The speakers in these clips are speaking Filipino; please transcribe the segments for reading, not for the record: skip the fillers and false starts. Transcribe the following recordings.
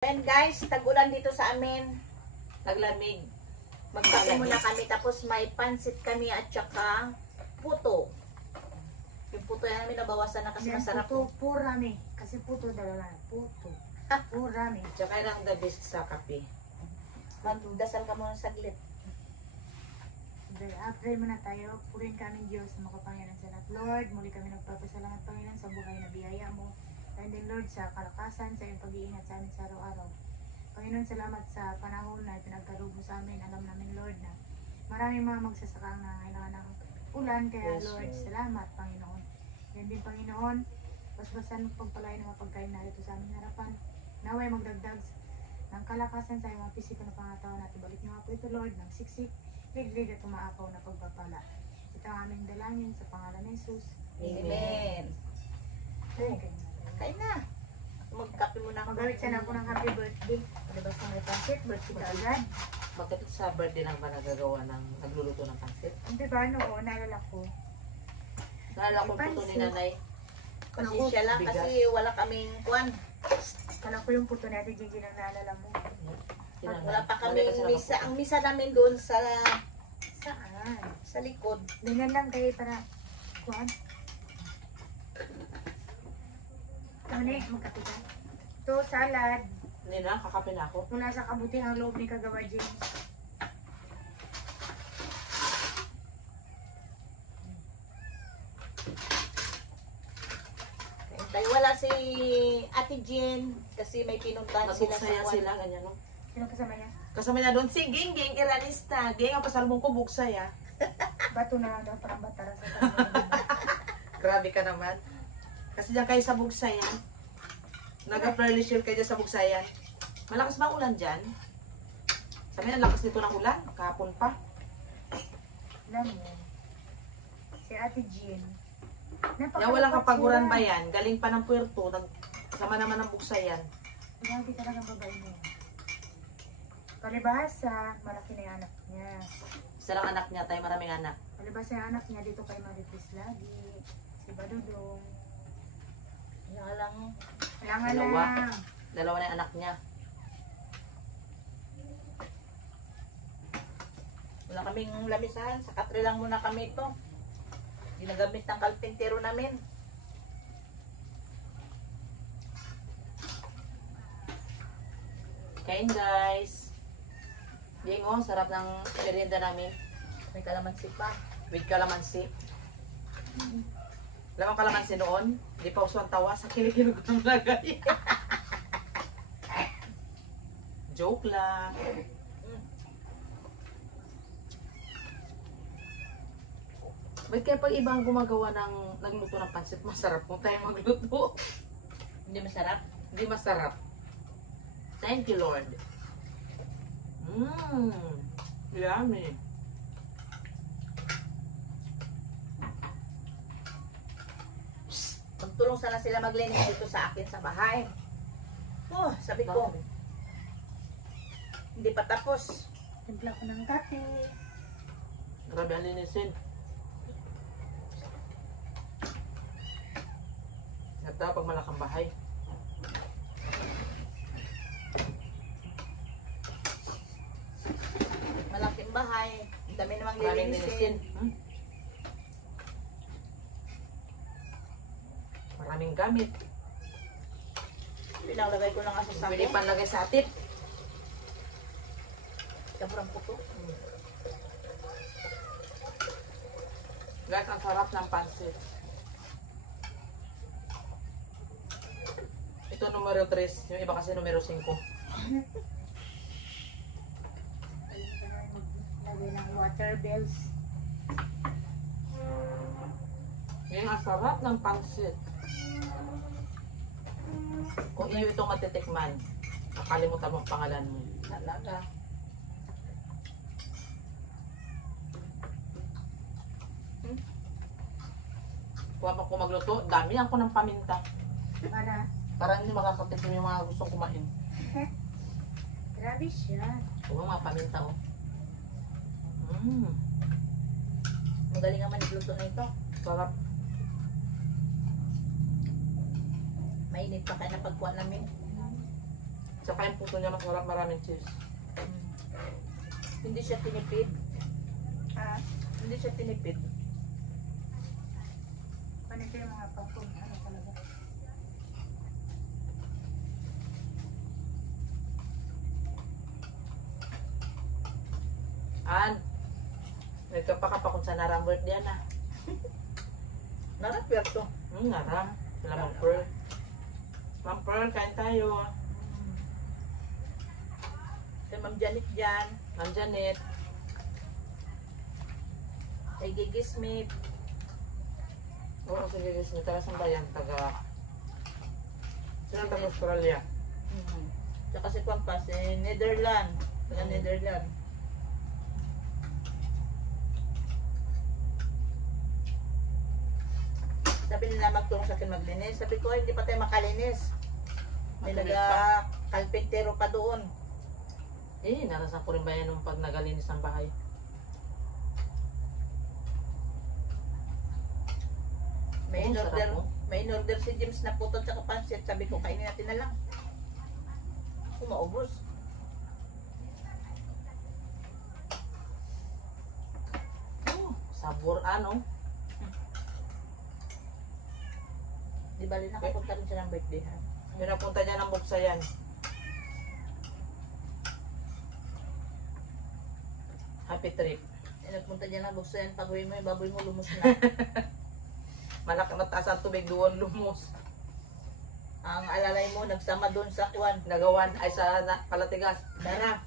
And guys, tag-ulan dito sa amin. Taglamig. Magkape muna kami, tapos may pansit kami at saka puto. Yung puto yan namin nabawasan na kasi masarap. Puto, purami. Kasi puto dalawa. Puto. Purami. Tsaka lang the best sa kape. Magdasal ka muna saglit. Pray muna tayo. Purin kami Diyos sa makapangyarihan sa lahat. Lord, muli kami nagpapasalamat Panginoon sa buhay na biyaya mo. And then Lord, sa kalakasan, sa iyong pag-iingat sa amin sa araw-araw. Panginoon, salamat sa panahon na pinagkaroon mo sa amin. Alam namin Lord na maraming mga magsasaka na kailangan ng ulan. Kaya Yes, Lord, salamat Panginoon. Yan din Panginoon, basbasan pagpalain ng mga pagkain na ito sa aming harapan. Naway magdagdag ng kalakasan sa iyong mga pisiko na pangatawan natin. Balik niyo nga po ito Lord, ng siksik, liglig at umaapaw na pagpapala. Ito ang aming dalangin sa pangalan ni Jesus. Amen. Kain na. Magkape muna ako. Magalit sana ako ng happy birthday. Diba sa may pansit, birthday ka agad. Bakit sa birthday lang ba nagagawa ng nagluluto ng pansit? Hindi ba noon, naalala ko. Naalala ko puto ni nanay. Kasi siya lang, kasi wala kaming kuwan. Kala ko yung puto natin, Gigi, nang naalala mo. Wala pa kaming misa. Ang misa namin doon sa Saan? likod. Ganyan lang kayo para kuhan. Ano eh, magkapita. Ito, salad. Nina, kakape na ako. Mula sa kabutihang loob ni Kagawa James. Tayo wala si Ate Jean kasi may pinuntahan sila sa Nabuksaya kuwan. sila, ganyan no? Sino kasama niya? Kasama niya doon si Ging, Iranista. Ging, ang pasalmong ko buksaya. Bato na lang daw, parang batara sa kanya. Grabe ka naman. Kasi diyan kayo sa bugsayan. Nag-fairly shield kayo sa bugsayan. Malakas ba ulan dyan? Sabi na, lakas nito ng ulan. Kahapon pa. Alam mo, si Ate Jean. Yan, walang kapaguran ba yan? Galing pa ng puerto. Sama naman ng bugsayan. Grabe talagang babae mo. Palibhasa, malaki na yung anak niya. Isa lang anak niya, tayo maraming anak. Palibhasa yung anak niya dito kay Marites lagi. Si Badudong. Kaya lang, Kailangan Dalawa. lang. Dalawa na yung anak niya. wala kaming lamisahan. Sa katre lang muna kami ito. Ginagamit ng kalpintero namin. Kain guys. Ging, oh, sarap ng merienda namin. May kalamansi pa. With kalamansi. Alam ang kalamansi noon? Hindi pa uso ang tawa sa kilikilog ng lagay. Joke lang. Ba't kaya pag ibang gumagawa ng nagluto ng pansit, masarap kung tayo magluto? Hindi masarap. Hindi masarap. Thank you, Lord. Yummy. Magtulong sana sila maglinis dito sa akin sa bahay. Oh, sabi ko, hindi pa tapos. Timpla ko ng kape. Grabe ang linisin. Nagtapa pag malakang bahay. Malaking bahay. Ang dami namang Maraming lilinisin. linisin. Maraming gamit. Pinalagay ko lang nga sa Pwede sako. panlagay sa atip. Sobrang puto. Guys, ang sarap ng pansit. Ito numero 3. Yung iba kasi numero 5. Lagay ng water bells. Yung ang sarap ng pansit. Kung iyo itong matitikman, nakalimutan mo ang pangalan mo. Talaga. Kung ako magluto, dami ako ng paminta. Para hindi makakatikim yung mga gustong kumain. Grabe siya. Huwag mga paminta, oh. Magaling naman nagluto na ito. Sarap. Mainit pa kaya na pagkuha namin. Tsaka yung puto niya masarap, maraming cheese. Hindi siya tinipid. Ah, Hindi siya tinipid. panito yung mga pangkong, ano talaga. An, nagkapakapa kung sa narang birthday na. Narapir to. Narang. Sila Ma'am Pearl. Ma'am Pearl, kain tayo. Kay Ma'am Janet dyan. Ma'am Janet. Kay Gigi Smith. Oo, sige guys, may taga saan ba yan? Taga... Sila taga Australia. Tsaka si Kwan pa, si Netherlands. Taga Netherlands. Sabi nila magtulong sa akin maglinis. Sabi ko, hindi pa tayo makalinis. May Matulis kalpintero pa doon. Narasan ko rin ba yan nung pag nagalinis ng bahay? May Oo, in-order, sarap, no? may in-order si James na puto at pansit. Sabi ko, kainin natin na lang. Ako maubos. Sabor ano? Di ba rin nakapunta rin siya ng birthday ha? Pinapunta niya ng Buksayan. Happy trip. Nagpunta niya ng buksayan. Pag uwi mo yung baboy mo, lumos na. Malaki na taas ang tubig doon, lumos. Ang alalay mo, nagsama doon sa Kwan. Nagawan ay sa Palatigas. Dara.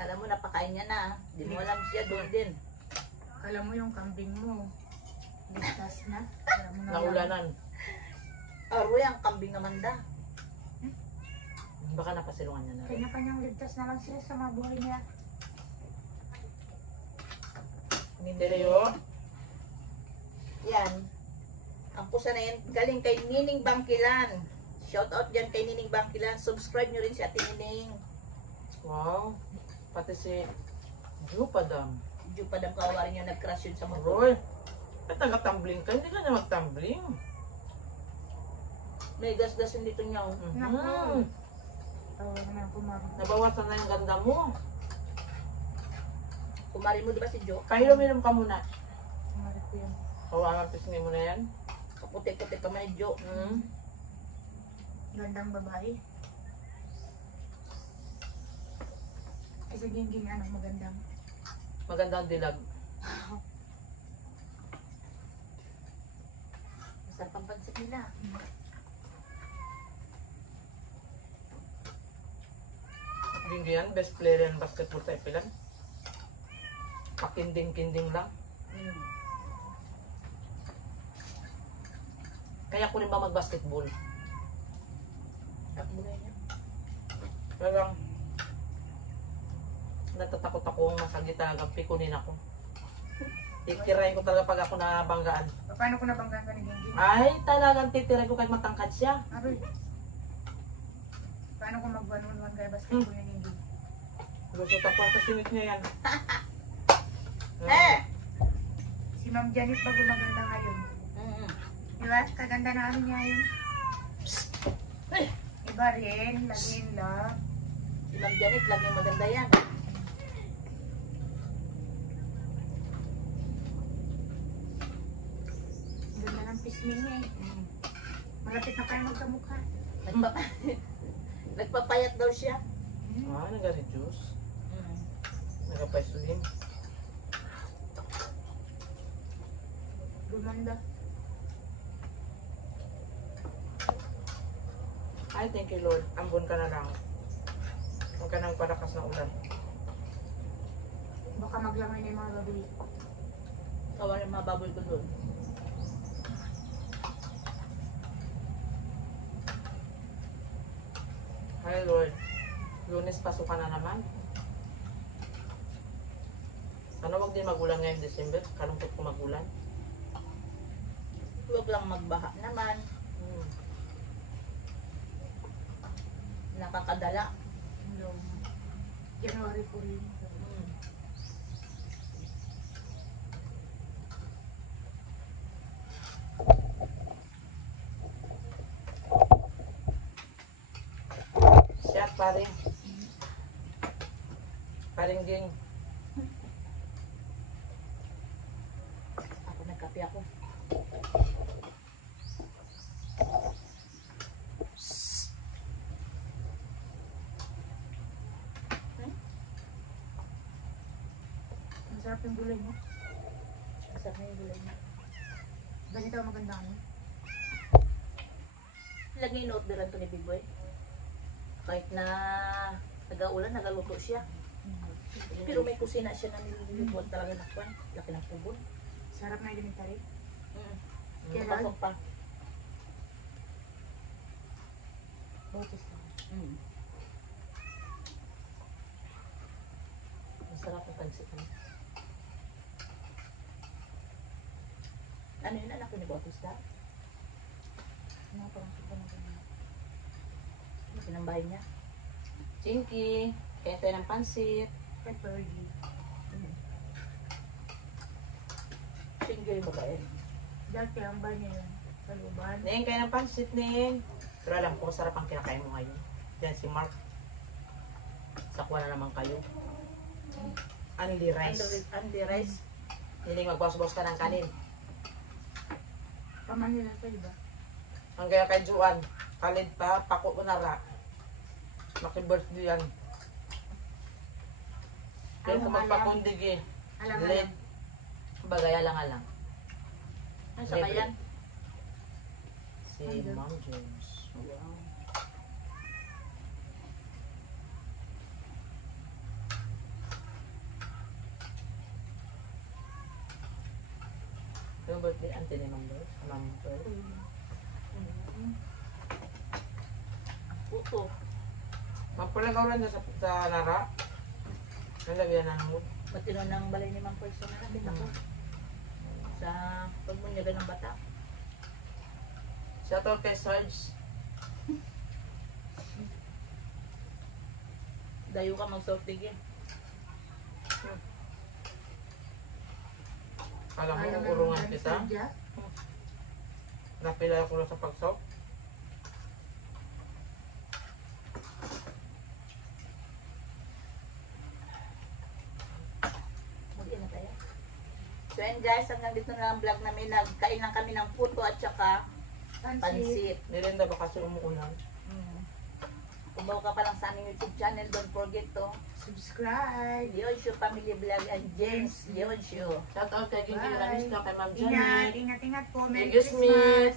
Alam mo, napakain niya na. Di mo alam siya doon din. Alam mo yung kambing mo, ligtas na. Alam mo na Naulanan. Aroy, ang kambing naman da. Baka napasilungan niya na rin. Kanya-kanyang ligtas na lang sila sa mga buhay niya. Minderyo. Yan. Ang pusa na yan, galing kay Nining Bangkilan. Shout out dyan kay Nining Bangkilan. Subscribe nyo rin si Ate Nining. Wow. Pati si Jupadam. Diyo pa dam kawawa rin yung nag-crash yun sa motor. Roy. At taga-tumbling ka. Hindi ka na mag-tumbling. May gas-gasin dito niya. Oh. Naku. Tawa naman kumari. Nabawasan na yung ganda mo. Kumari mo di ba si Jo? Pahinom-hinom ka muna. Kumari ko yan. Kawangan pisngi mo na yan. Kaputi-puti pa man ni Jo. Gandang babae. Kasi gingging ano, magandang. Maganda ang dilag. Masarap ang pansit nila. Ginggi yan, best player ng basketball sa Ipilan. Pakinding-kinding lang. Kaya ko rin ba mag-basketball? Takbo na niya. Parang natatakot akong masagit talaga, pikunin ako. Titirahin ko talaga pag ako nabanggaan. Paano ko nabanggaan ka ni Gingging? Ay, talagang titirahin ko kahit matangkad siya. Aroy. Paano ko mag-1-on-1 kay basketball ni Gingging? Gusto ako sa singit niya yan. Eh! Si Ma'am Janet ba gumaganda ngayon? Diba? Kaganda na ano niya yun. Ay! Iba rin, lagi in love. Si Ma'am Janet, laging maganda yan. Ganda ng pisming niya eh. Malapit na kayo magkamukha. Nagpapayat daw siya. Nag-reduce. Nag-pa-slim. Gumanda. Ay, thank you Lord. Ambon ka na lang. Huwag ka nang parakas na ulan. Baka maglamay na yung mga baboy. Kawan yung mga baboy ko doon. Hi Lord. Lunes pasukan na naman. Sana wag din magulan ngayong December. Kalungkot ko magulan. Huwag lang magbaha naman. Nakakadala. January po rin. paring. Paring ging. Ako nagkape ako. Ang sarap yung gulay mo. Masarap na yung gulay niya. Ganito ang maganda ano. Lagi in-orderan to ni Big Boy. Kahit na nag-aulan, nagaluto siya. Pero may kusina siya na nililibuan talaga na kwan. Laki ng pubon. Sarap na elementary. Kaya Kailan? pasok pa. Botes na. Masarap ang pansit. Ano yun, anak ko ni Bautista? Ano parang kita na ganyan. Pinambahay niya. Chinky. Kaya tayo ng pansit. Pepperly. Single yung babae. Dati ang bar niya yun. Sa luban. Neng, kaya ng pansit, Neng. Pero alam ko, sarap ang kinakain mo ngayon. Yan si Mark. Sakwa na naman kayo. Andy rice. Andy rice. Hindi magbawas-bawas ka ng kanin. Pamahirap pa, diba? Ang kaya kay Juan, kalid pa, pako ko na ra. Maki-birthday yan. Pero kung magpakundig eh. Alam. Late. Bagay alang-alang. Ano sa kayan? Si Ma'am James. Wow. Yung birthday, ante ni Ma'am Joyce? Ma'am Joyce? Puto. Mapalagaw lang dyan sa Nara. Nalagyan na ng mood. Matino ng balay ni Mang Pwesa na natin ako. Sa pagmunyagan ng bata. Shoutout kay Sarge. Dayo ka mag-sortigin. Alam mo, Ayaw na urungan ng kita. sadya. Napila ko na sa pagsok. Mag-ina tayo. So yan guys, hanggang dito na ang vlog namin. Nagkain lang kami ng puto at saka Pansit. pansit. Nilinda ba kasi umuulan? Kung bago ka pa lang sa aming YouTube channel, don't forget to Subscribe. Leonshu Family Vlog and James Leonshu. Shoutout kay Gigi Bye. Ranista, kay Ma'am Ingat, Janet. ingat, ingat po. Merry Excuse me. Christmas.